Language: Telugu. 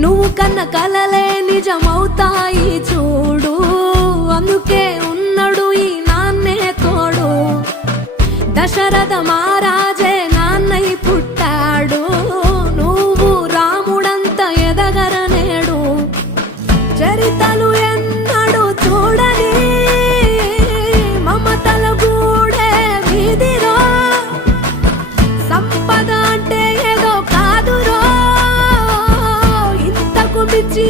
నువ్వు కన్న కలలే నిజమవుతాయి చూడు, అందుకే ఉన్నాడు ఈ నాన్నే తోడు. దశరథ మహారాజే నాన్నై పుట్టాడు, నువ్వు రాముడంత ఎదగరనేడు. చరితలు ఎన్నడు చూడని మమతల గూడే వీధిరో, సంపద అంటే ఏదో కాదురో, ఇంతకు మించి